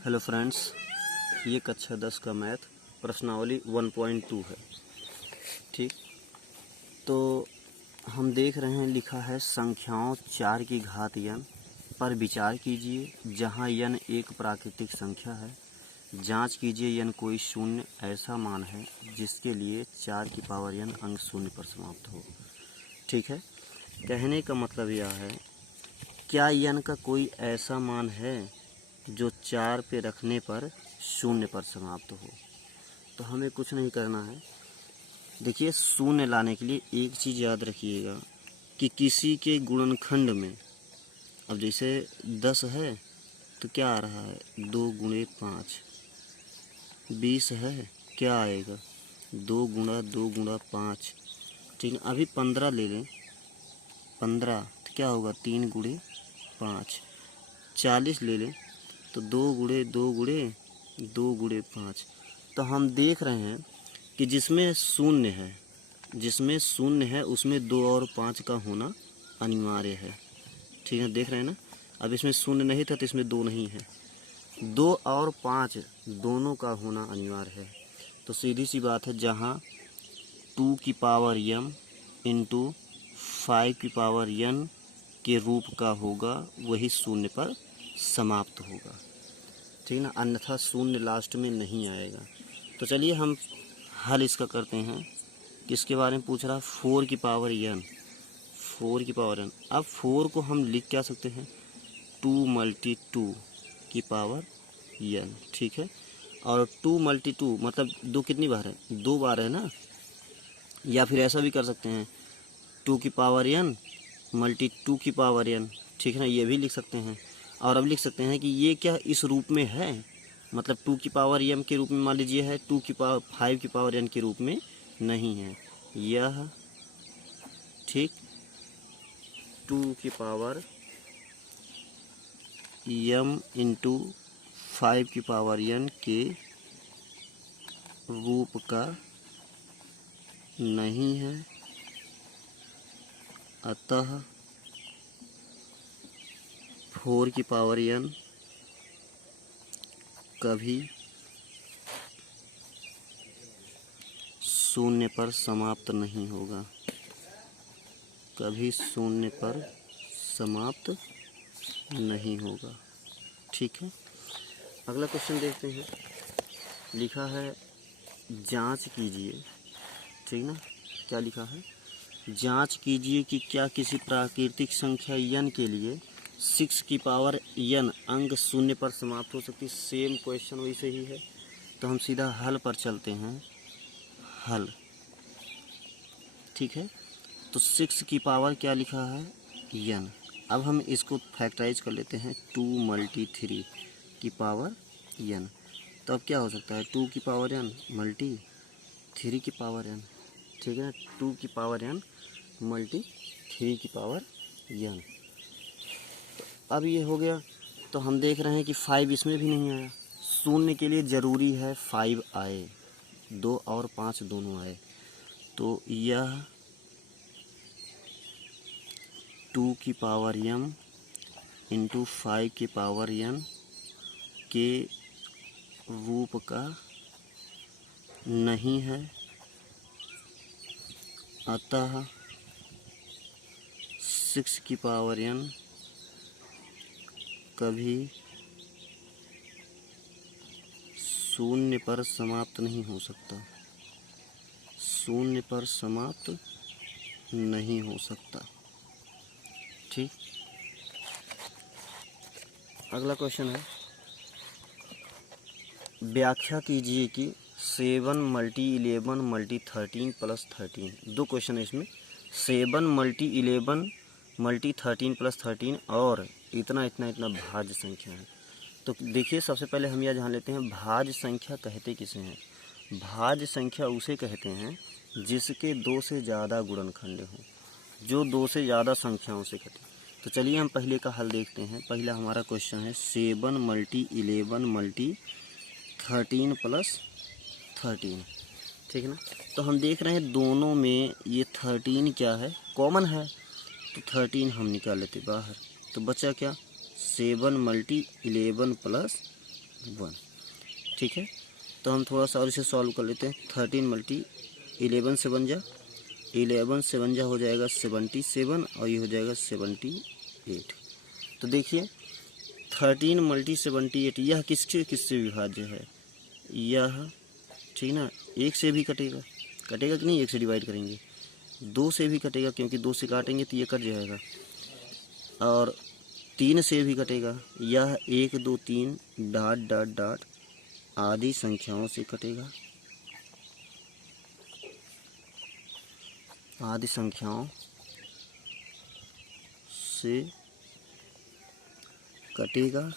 Hello friends, ये कक्षा 10 का मैथ प्रश्नावली 1.2 है। ठीक, तो हम देख रहे हैं, लिखा है संख्याओं 4 की घात n पर विचार कीजिए जहां n एक प्राकृतिक संख्या है। जांच कीजिए n कोई शून्य ऐसा मान है जिसके लिए 4 की पावर n अंक शून्य पर समाप्त हो। ठीक है, कहने का मतलब यह है, क्या n का कोई ऐसा मान है जो 4 पे रखने पर शून्य पर समाप्त हो। तो हमें कुछ नहीं करना है। देखिए, शून्य लाने के लिए एक चीज़ याद रखिएगा कि किसी के गुणनखंड में, अब जैसे 10 है तो क्या आ रहा है, 2 गुणे 5। 20 है, क्या आएगा, 2 गुणा 2 गुणा 5। ठीक है, अभी 15 ले लें, 15 तो क्या होगा, 3 गुणे 5। 40 ले लें तो 2 गुणे 2 गुणे 2 गुणे 5। तो हम देख रहे हैं कि जिसमें शून्य है उसमें 2 और 5 का होना अनिवार्य है। ठीक है, देख रहे हैं ना। अब इसमें शून्य नहीं था तो इसमें 2 नहीं है, 2 और 5 दोनों का होना अनिवार्य है। तो सीधी सी बात है, जहाँ 2 की पावर m इंटू 5 की पावर n के रूप का होगा वही शून्य पर समाप्त होगा। ठीक ना, अन्यथा शून्य लास्ट में नहीं आएगा। तो चलिए हम हल इसका करते हैं। किसके बारे में पूछ रहा है, 4 की पावर n। 4 की पावर n, अब 4 को हम लिख क्या सकते हैं, 2 मल्टी 2 की पावर n। ठीक है, और 2 मल्टी 2 मतलब 2 कितनी बार है, 2 बार है ना। या फिर ऐसा भी कर सकते हैं, 2 की पावर n मल्टी 2 की पावर n। ठीक है ना, ये भी लिख सकते हैं। और अब लिख सकते हैं कि ये क्या इस रूप में है, मतलब 2 की पावर m के रूप में मान लीजिए है, 2 की पावर 5 की पावर n के रूप में नहीं है यह। ठीक, 2 की पावर m इंटू 5 की पावर n के रूप का नहीं है, अतः 4 की पावर n कभी शून्य पर समाप्त नहीं होगा, कभी शून्य पर समाप्त नहीं होगा। ठीक है, अगला क्वेश्चन देखते हैं। लिखा है जांच कीजिए। ठीक ना, क्या लिखा है, जांच कीजिए कि क्या किसी प्राकृतिक संख्या n के लिए 6 की पावर n अंक शून्य पर समाप्त हो सकती है। सेम क्वेश्चन वैसे ही है, तो हम सीधा हल पर चलते हैं। हल, ठीक है, तो 6 की पावर क्या लिखा है, n। अब हम इसको फैक्टराइज कर लेते हैं, 2 मल्टी 3 की पावर n। तो अब क्या हो सकता है, 2 की पावर n मल्टी 3 की पावर n। ठीक है ना, 2 की पावर n मल्टी 3 की पावर n। तो अब ये हो गया। तो हम देख रहे हैं कि 5 इसमें भी नहीं आया। शून्य के लिए ज़रूरी है 5 आए, 2 और 5 दोनों आए। तो यह 2 की पावर m इंटू 5 की पावर n के रूप का नहीं है, अतः 6 की पावर n कभी शून्य पर समाप्त नहीं हो सकता, शून्य पर समाप्त नहीं हो सकता। ठीक, अगला क्वेश्चन है, व्याख्या कीजिए कि 7 मल्टी 11 मल्टी 13 प्लस 13। दो क्वेश्चन है इसमें, 7 मल्टी 11 मल्टी 13 प्लस 13 और इतना इतना इतना भाज्य संख्या है। तो देखिए, सबसे पहले हम यह जान लेते हैं भाज्य संख्या कहते किसे हैं। भाज्य संख्या उसे कहते हैं जिसके 2 से ज़्यादा गुणनखंड हों, जो 2 से ज़्यादा संख्याओं से कहते हैं। तो चलिए हम पहले का हल देखते हैं। पहला हमारा क्वेश्चन है 7 मल्टी 11 मल्टी 13 प्लस 13। ठीक है ना, तो हम देख रहे हैं दोनों में ये 13 क्या है, कॉमन है। तो 13 हम निकाल लेते बाहर, तो बचा क्या, 7 मल्टी 11 प्लस 1। ठीक है, तो हम थोड़ा सा और इसे सॉल्व कर लेते हैं। 13 मल्टी 11 से बन जा, 11 से बन जा हो जाएगा 77 और ये हो जाएगा 78। तो देखिए 13 मल्टी 78 यह किससे किससे विभाज्य है, यह ठीक ना, 1 से भी कटेगा, कटेगा कि नहीं, 1 से डिवाइड करेंगे, 2 से भी कटेगा क्योंकि 2 से काटेंगे तो ये कट जाएगा, और 3 से भी कटेगा, यह 1 2 3 डॉट डॉट डॉट आदि संख्याओं से कटेगा, आदि संख्याओं से कटेगा।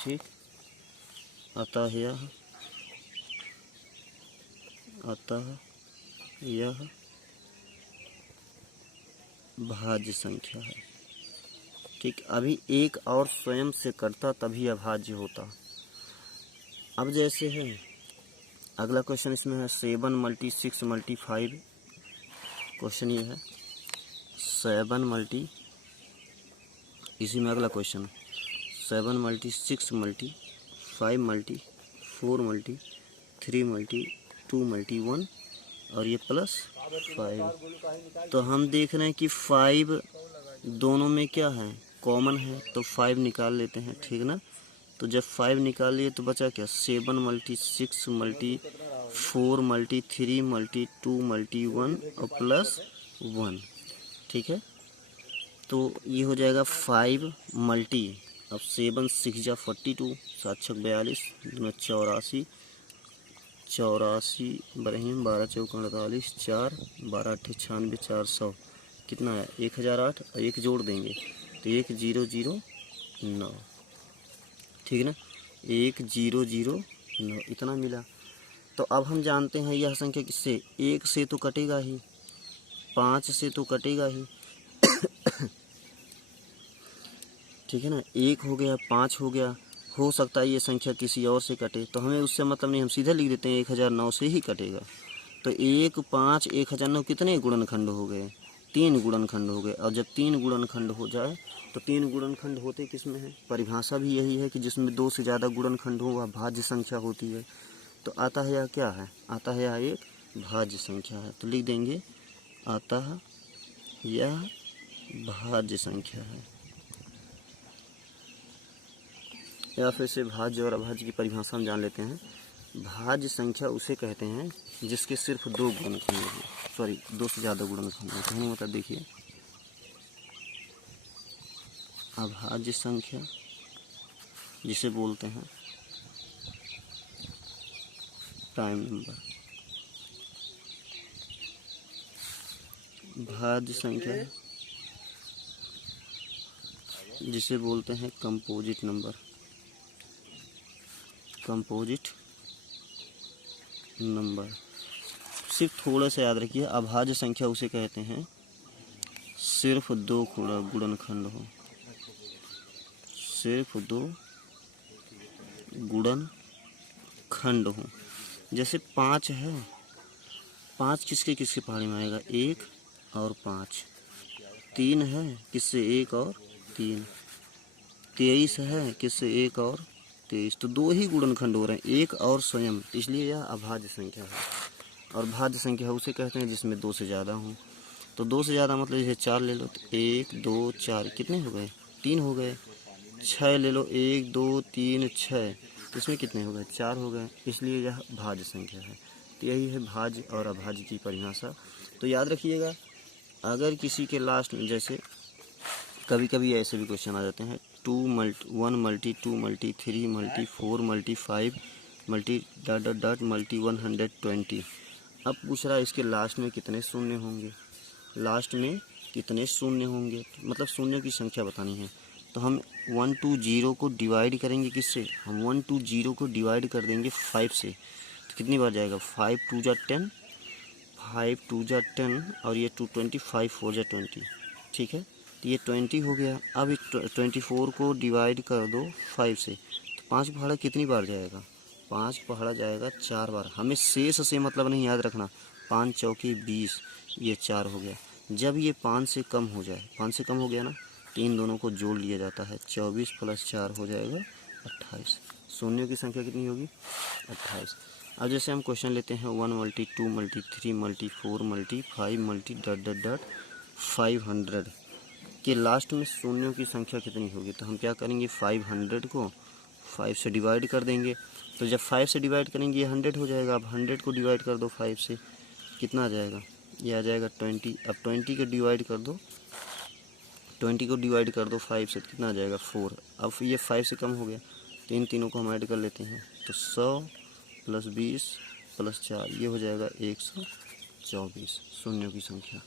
ठीक, अतः यह भाज्य संख्या है। ठीक, अभी एक और स्वयं से कटता तभी अभाज्य होता। अब जैसे है अगला क्वेश्चन इसमें है 7 मल्टी 6 मल्टी 5। क्वेश्चन ये है 7 मल्टी, इसी में अगला question 7 multi 6 multi 5 multi 4 multi 3 multi 2 multi 1 और ये प्लस 5। तो हम देख रहे हैं कि 5 दोनों में क्या है, कॉमन है, तो 5 निकाल लेते हैं। ठीक ना, तो जब 5 निकाल लिए तो बचा क्या, 7 multi 6 multi 4 multi 3 multi 2 multi 1 और प्लस 1। ठीक है, तो ये हो जाएगा 5 मल्टी, अब 7 6 जा 42, 7 6 42, 2 84, 84 बरहीम 12 चौक 48, 4 12 8 96, 400 कितना है 1008 और एक जोड़ देंगे तो 1009। ठीक ना, 1009 इतना मिला। तो अब हम जानते हैं यह संख्या किससे, 1 से तो कटेगा ही, 5 से तो कटेगा ही। ठीक है ना, 1 हो गया, 5 हो गया, हो सकता है ये संख्या किसी और से कटे, तो हमें उससे मतलब नहीं, हम सीधे लिख देते हैं 1009 से ही कटेगा। तो 1 5 1009 कितने गुणनखंड हो गए, 3 गुणनखंड हो गए। और जब 3 गुणनखंड हो जाए तो 3 गुणनखंड होते किस में है, परिभाषा भी यही है कि जिसमें 2 से ज़्यादा गुणनखंड हो वह भाज्य संख्या होती है। तो आता है यह क्या है, आता है यह एक भाज्य संख्या है। तो लिख देंगे अतः यह भाज्य संख्या है। या फिर से भाज्य और अभाज्य की परिभाषा हम जान लेते हैं। भाज्य संख्या उसे कहते हैं जिसके सिर्फ 2 गुणनखंड हो, सॉरी 2 से ज़्यादा गुणनखंड हो। कहने मतलब देखिए, अभाज्य संख्या जिसे बोलते हैं प्राइम नंबर, भाज्य संख्या जिसे बोलते हैं कंपोजिट नंबर, कंपोजिट नंबर। सिर्फ थोड़ा सा याद रखिए, अभाज्य संख्या उसे कहते हैं सिर्फ 2 गुणनखंड हो, सिर्फ 2 गुणनखंड हो। जैसे 5 है, 5 किसके किसके पहाड़ी में आएगा, 1 और 5। 3 है, किससे 1 और 3। 23 है, किससे 1 और 23। तो 2 ही गुणनखंड हो रहे हैं, 1 और स्वयं, इसलिए यह अभाज्य संख्या है। और भाज्य संख्या उसे कहते हैं जिसमें 2 से ज़्यादा हों। तो 2 से ज़्यादा मतलब जैसे 4 ले लो तो 1 2 4 कितने हो गए, 3 हो गए। 6 ले लो, 1 2 3 6, इसमें कितने हो गए, 4 हो गए, इसलिए यह भाज्य संख्या है। तो यही है भाज्य और अभाज्य की परिभाषा। तो याद रखिएगा, अगर किसी के लास्ट में, जैसे कभी कभी ऐसे भी क्वेश्चन आ जाते हैं 1 multi 2 multi 3 multi 4 multi 5 multi dot dot dot multi 120। अब पूछ रहा है इसके लास्ट में कितने शून्य होंगे, लास्ट में कितने शून्य होंगे, मतलब शून्य की संख्या बतानी है। तो हम 120 को डिवाइड करेंगे किससे, हम 120 को डिवाइड कर देंगे 5 से। तो कितनी बार जाएगा, 5 2 जा 10, 5 2 जा 10 और ये 220, 5 4 जा 20। ठीक है, तो ये 20 हो गया। अब 24 को डिवाइड कर दो 5 से, तो 5 पहाड़ा कितनी बार जाएगा, 5 पहाड़ा जाएगा 4 बार। हमें शेष से मतलब नहीं, याद रखना 5 चौके 20, ये 4 हो गया। जब ये 5 से कम हो जाए, 5 से कम हो गया ना, तो इन दोनों को जोड़ लिया जाता है, 24 + 4 हो जाएगा 28। शून्यों की संख्या कितनी होगी? 28। अब जैसे हम क्वेश्चन लेते हैं 1 × 2 × 3 × 4 × 5 × ... 500 के लास्ट में शून्यों की संख्या कितनी होगी? तो हम क्या करेंगे, 500 को 5 से डिवाइड कर देंगे। तो जब 5 से डिवाइड करेंगे ये 100 हो जाएगा। अब 100 को डिवाइड कर दो 5 से, कितना आ जाएगा? ये आ जाएगा 20। अब 20 को डिवाइड कर दो, 20 को डिवाइड कर दो 5 से, कितना आ जाएगा? 4। अब ये 5 से कम हो गया तो इन तीनों को हम ऐड कर लेते हैं। तो 100 + 20 + 4 ये हो जाएगा 124 शून्यों की संख्या।